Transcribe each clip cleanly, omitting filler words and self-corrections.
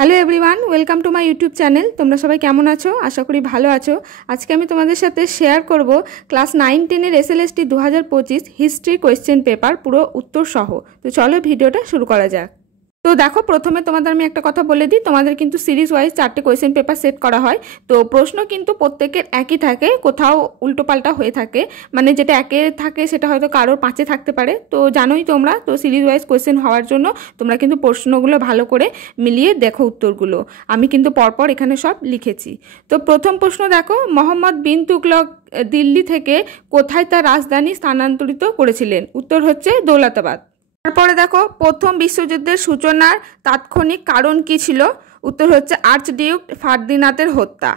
Hello everyone, welcome to my YouTube channel. তোমরা সবাই কেমন আছো? আশা করি ভালো আছো। আজকে আমি তোমাদের সাথে শেয়ার করব class 9-10 SLST 2025 history question paper পুরো উত্তর সহ। তো চলো ভিডিওটা শুরু করা যাক। তো দেখো, প্রথমে তোমাদের আমি একটা কথা বলে দিই, তোমাদের কিন্তু সিরিজ ওয়াইজ 4টে কোয়েশ্চেন পেপার সেট করা হয়। তো প্রশ্ন কিন্তু প্রত্যেকের একই থাকে, কোথাও উল্টোপাল্টা হয়ে থাকে, মানে যেটা একে থাকে সেটা হয়তো কারোর 5-এ থাকতে পারে। তো জানোই তোমরা, তো সিরিজ ওয়াইজ কোয়েশ্চেন হওয়ার জন্য তোমরা কিন্তু প্রশ্নগুলো ভালো করে মিলিয়ে দেখো উত্তরগুলো। আমি কিন্তু পরপর এখানে সব লিখেছি। তো প্রথম প্রশ্ন দেখো, মোহাম্মদ বিন তুগলক দিল্লি থেকে কোথায় তার রাজধানী স্থানান্তরিত করেছিলেন? উত্তর হচ্ছে দৌলতাবাদ। তারপরে দেখো, প্রথম বিশ্বযুদ্ধের সূচনার তাৎক্ষণিক কারণ কি ছিল? উত্তর হচ্ছে আর্চডিউক ফার্দিনান্দের হত্যা।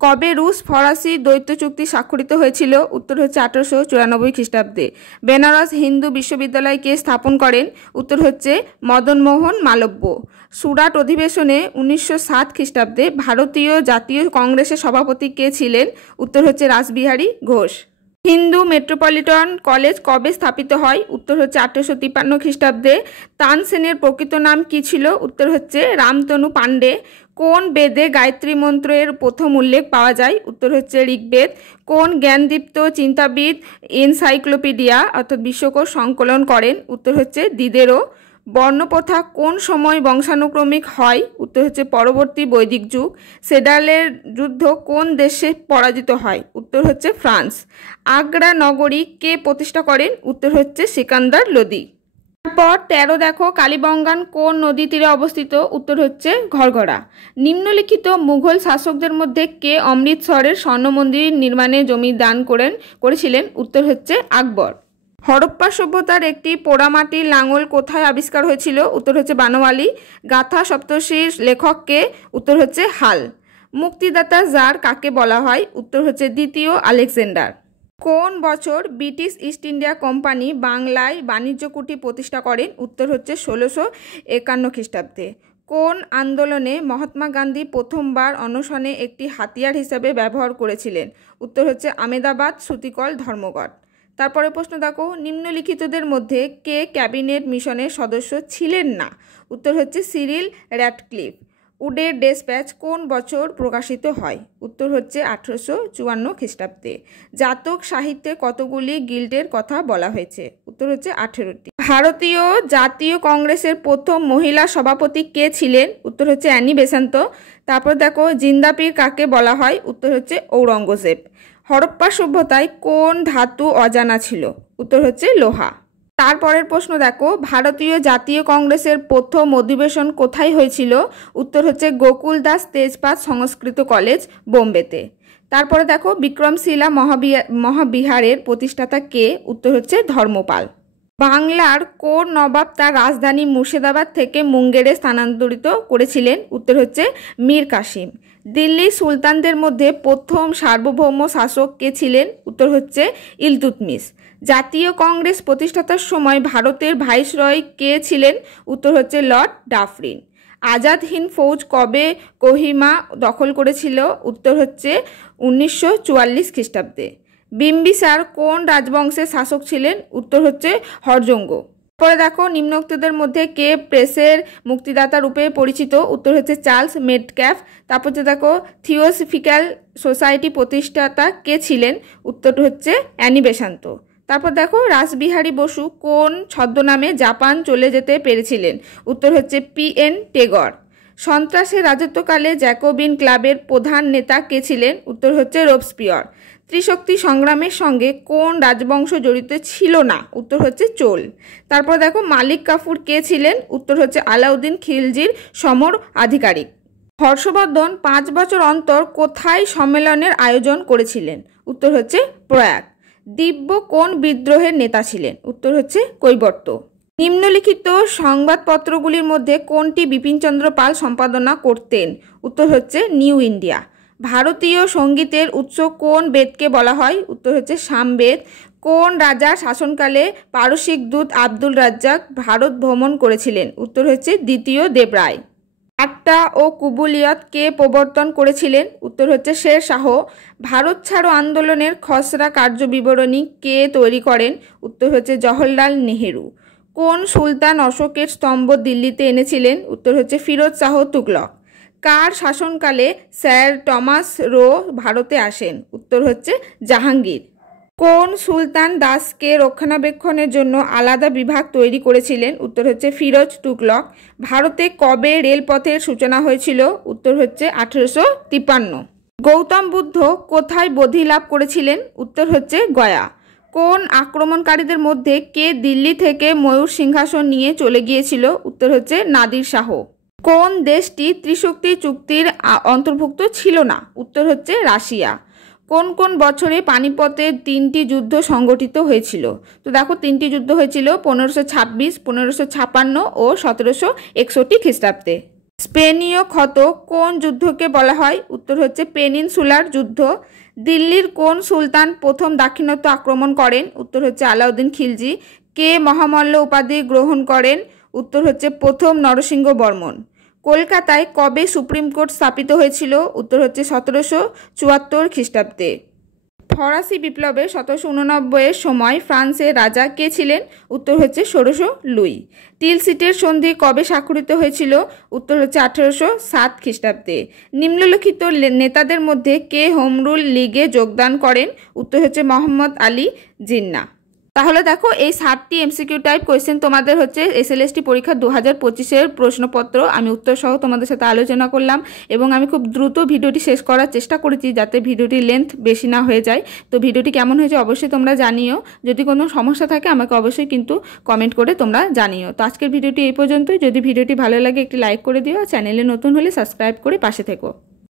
কবে রুশ ফরাসি দ্বৈত চুক্তি স্বাক্ষরিত হয়েছিল? উত্তর হচ্ছে 1894 খ্রিস্টাব্দে। বেনারস হিন্দু বিশ্ববিদ্যালয়কে স্থাপন করেন? উত্তর হচ্ছে মদনমোহন মালব্য। সুরাট অধিবেশনে 1907 খ্রিস্টাব্দে ভারতীয় জাতীয় কংগ্রেসের সভাপতি কে ছিলেন? উত্তর হচ্ছে রাসবিহারী ঘোষ। হিন্দু মেট্রোপলিটন কলেজ কবে স্থাপিত হয়? উত্তর হচ্ছে 1853 খ্রিস্টাব্দে। তানসেনের প্রকৃত নাম কি ছিল? উত্তর হচ্ছে রামতনু পাণ্ডে। কোন বেদে গায়ত্রী মন্ত্রের প্রথম উল্লেখ পাওয়া যায়? উত্তর হচ্ছে ঋগ্বেদ। কোন জ্ঞানদীপ্ত চিন্তাবিদ এনসাইক্লোপিডিয়া অর্থাৎ বিশ্বকোষ সংকলন করেন? উত্তর হচ্ছে দিদেরো। বর্ণপ্রথা কোন সময় বংশানুক্রমিক হয়? উত্তর হচ্ছে পরবর্তী বৈদিক যুগ। সেডালের যুদ্ধ কোন দেশে পরাজিত হয়? উত্তর হচ্ছে ফ্রান্স। আগ্রা নগরী কে প্রতিষ্ঠা করেন? উত্তর হচ্ছে সিকান্দার লোদি। তারপর 13 দেখো, কালীবঙ্গান কোন নদী তীরে অবস্থিত? উত্তর হচ্ছে ঘরঘরা। নিম্নলিখিত মুঘল শাসকদের মধ্যে কে অমৃতসরের স্বর্ণ মন্দির নির্মাণে জমি দান করেছিলেন? উত্তর হচ্ছে আকবর। হরপ্পা সভ্যতার একটি পোড়ামাটির লাঙল কোথায় আবিষ্কার হয়েছিল? উত্তর হচ্ছে বানোয়ালি। গাথা সপ্তর্ষির লেখক কে? উত্তর হচ্ছে হাল। মুক্তিদাতা জার কাকে বলা হয়? উত্তর হচ্ছে দ্বিতীয় আলেকজান্ডার। কোন বছর ব্রিটিশ ইস্ট ইন্ডিয়া কোম্পানি বাংলায় বাণিজ্য কুঠি প্রতিষ্ঠা করেন? উত্তর হচ্ছে 1651 খ্রিস্টাব্দে। কোন আন্দোলনে মহাত্মা গান্ধী প্রথমবার অনশনে একটি হাতিয়ার হিসেবে ব্যবহার করেছিলেন? উত্তর হচ্ছে আমেদাবাদ সুতিকল ধর্মঘট। তারপরে প্রশ্ন দেখো, নিম্নলিখিতদের মধ্যে কে ক্যাবিনেট মিশনের সদস্য ছিলেন না? উত্তর হচ্ছে সিরিল র্যাডক্লিফ। উডের ডেসপ্যাচ কোন বছর প্রকাশিত হয়? উত্তর হচ্ছে 1854 খ্রিস্টাব্দে। জাতক সাহিত্যে কতগুলি গিল্ডের কথা বলা হয়েছে? উত্তর হচ্ছে 18টি। ভারতীয় জাতীয় কংগ্রেসের প্রথম মহিলা সভাপতি কে ছিলেন? উত্তর হচ্ছে অ্যানি বেসান্ত। তারপর দেখো, জিন্দাপীর কাকে বলা হয়? উত্তর হচ্ছে ঔরঙ্গজেব। হরপ্পা সভ্যতায় কোন ধাতু অজানা ছিল? উত্তর হচ্ছে লোহা। তারপরের প্রশ্ন দেখো, ভারতীয় জাতীয় কংগ্রেসের প্রথম অধিবেশন কোথায় হয়েছিল? উত্তর হচ্ছে গোকুল দাস তেজপাত সংস্কৃত কলেজ, বোম্বেতে। তারপরে দেখো, বিক্রমশিলা মহাবিহারের প্রতিষ্ঠাতা কে? উত্তর হচ্ছে ধর্মপাল। বাংলার কোন নবাব তার রাজধানী মুর্শিদাবাদ থেকে মুঙ্গেরে স্থানান্তরিত করেছিলেন? উত্তর হচ্ছে মীর কাসিম। দিল্লির সুলতানদের মধ্যে প্রথম সার্বভৌম শাসক কে ছিলেন? উত্তর হচ্ছে ইলতুৎমিশ। জাতীয় কংগ্রেস প্রতিষ্ঠাতার সময় ভারতের ভাইসরয় কে ছিলেন? উত্তর হচ্ছে লর্ড ডাফরিন। আজাদ হিন্দ ফৌজ কবে কোহিমা দখল করেছিল? উত্তর হচ্ছে 1944 খ্রিস্টাব্দে। বিম্বিসার কোন রাজবংশের শাসক ছিলেন? উত্তর হচ্ছে হর্যঙ্গ। পরে দেখো, নিম্নোক্তদের মধ্যে কে প্রেসের মুক্তিদাতা রূপে পরিচিত? উত্তর হচ্ছে চার্লস মেটক্যাফ। তারপর দেখো, থিওসফিক্যাল সোসাইটি প্রতিষ্ঠাতা কে ছিলেন? উত্তর হচ্ছে অ্যানি বেসান্ত। তারপর দেখো, রাসবিহারী বসু কোন ছদ্মনামে জাপান চলে যেতে পেরেছিলেন? উত্তর হচ্ছে PN টেগর। সন্ত্রাসের রাজত্বকালে জ্যাকোবিন ক্লাবের প্রধান নেতা কে ছিলেন? উত্তর হচ্ছে রোবস্পিয়র। ত্রিশক্তি সংগ্রামের সঙ্গে কোন রাজবংশ জড়িত ছিল না? উত্তর হচ্ছে চোল। তারপর দেখো, মালিক কাফুর কে ছিলেন? উত্তর হচ্ছে আলাউদ্দিন খিলজির সমর আধিকারিক। হর্ষবর্ধন 5 বছর অন্তর কোথায় সম্মেলনের আয়োজন করেছিলেন? উত্তর হচ্ছে প্রয়াগ। দিব্য কোন বিদ্রোহের নেতা ছিলেন? উত্তর হচ্ছে কৈবর্ত। নিম্নলিখিত সংবাদপত্রগুলির মধ্যে কোনটি বিপিনচন্দ্র পাল সম্পাদনা করতেন? উত্তর হচ্ছে নিউ ইন্ডিয়া। ভারতীয় সঙ্গীতের উৎস কোন বেদকে বলা হয়? উত্তর হচ্ছে সামবেদ। কোন রাজার শাসনকালে পারসিক দূত আব্দুল রাজ্জাক ভারত ভ্রমণ করেছিলেন? উত্তর হচ্ছে দ্বিতীয় দেবরায়। আট্টা ও কুবুলিয়ত কে প্রবর্তন করেছিলেন? উত্তর হচ্ছে শের শাহ। ভারত ছাড়ো আন্দোলনের খসড়া কার্যবিবরণী কে তৈরি করেন? উত্তর হচ্ছে জওহরলাল নেহেরু। কোন সুলতান অশোকের স্তম্ভ দিল্লিতে এনেছিলেন? উত্তর হচ্ছে ফিরোজ শাহ তুগলক। কার শাসনকালে স্যার টমাস রো ভারতে আসেন? উত্তর হচ্ছে জাহাঙ্গীর। কোন সুলতান দাসকে রক্ষণাবেক্ষণের জন্য আলাদা বিভাগ তৈরি করেছিলেন? উত্তর হচ্ছে ফিরোজ তুগলক। ভারতে কবে রেলপথের সূচনা হয়েছিল? উত্তর হচ্ছে 1853। গৌতম বুদ্ধ কোথায় বোধি লাভ করেছিলেন? উত্তর হচ্ছে গয়া। কোন আক্রমণকারীদের মধ্যে কে দিল্লি থেকে ময়ূর সিংহাসন নিয়ে চলে গিয়েছিল? উত্তর হচ্ছে নাদির শাহ। কোন দেশটি ত্রিশক্তি চুক্তির অন্তর্ভুক্ত ছিল না? উত্তর হচ্ছে রাশিয়া। কোন কোন বছরে পানিপথে 3টি যুদ্ধ সংগঠিত হয়েছিল? তো দেখো 3টি যুদ্ধ হয়েছিল 1526, 1556 ও 1761 খ্রিস্টাব্দে। স্পেনীয় ক্ষত কোন যুদ্ধকে বলা হয়? উত্তর হচ্ছে পেনিনসুলার যুদ্ধ। দিল্লির কোন সুলতান প্রথম দাক্ষিণাত্য আক্রমণ করেন? উত্তর হচ্ছে আলাউদ্দিন খিলজি। কে মহামল্ল উপাধি গ্রহণ করেন? উত্তর হচ্ছে প্রথম নরসিংহ বর্মন। কলকাতায় কবে সুপ্রিম কোর্ট স্থাপিত হয়েছিল? উত্তর হচ্ছে 1774 খ্রিস্টাব্দে। ফরাসি বিপ্লবের 1789 সময় ফ্রান্সের রাজা কে ছিলেন? উত্তর হচ্ছে ষোড়শ লুই। টিলসিটের সন্ধি কবে স্বাক্ষরিত হয়েছিল? উত্তর হচ্ছে 1807 খ্রিস্টাব্দে। নিম্নলিখিত নেতাদের মধ্যে কে হোম রুল লীগে যোগদান করেন? উত্তর হচ্ছে মোহাম্মদ আলী জিন্নাহ। তাহলে দেখো এই 7টি এমসিকিউ টাইপ কোয়েশ্চেন তোমাদের হচ্ছে এসএলএসটি পরীক্ষা 2025-এর প্রশ্নপত্র। আমি উত্তর সহ তোমাদের সাথে আলোচনা করলাম এবং আমি খুব দ্রুত ভিডিওটি শেষ করার চেষ্টা করেছি যাতে ভিডিওটির লেন্থ বেশি না হয়ে যায়। তো ভিডিওটি কেমন হয়েছে অবশ্যই তোমরা জানিও। যদি কোনো সমস্যা থাকে আমাকে অবশ্যই কিন্তু কমেন্ট করে তোমরা জানিও। তো আজকের ভিডিওটি এই পর্যন্তই। যদি ভিডিওটি ভালো লাগে একটি লাইক করে দিও, চ্যানেলে নতুন হলে সাবস্ক্রাইব করে পাশে থেকো।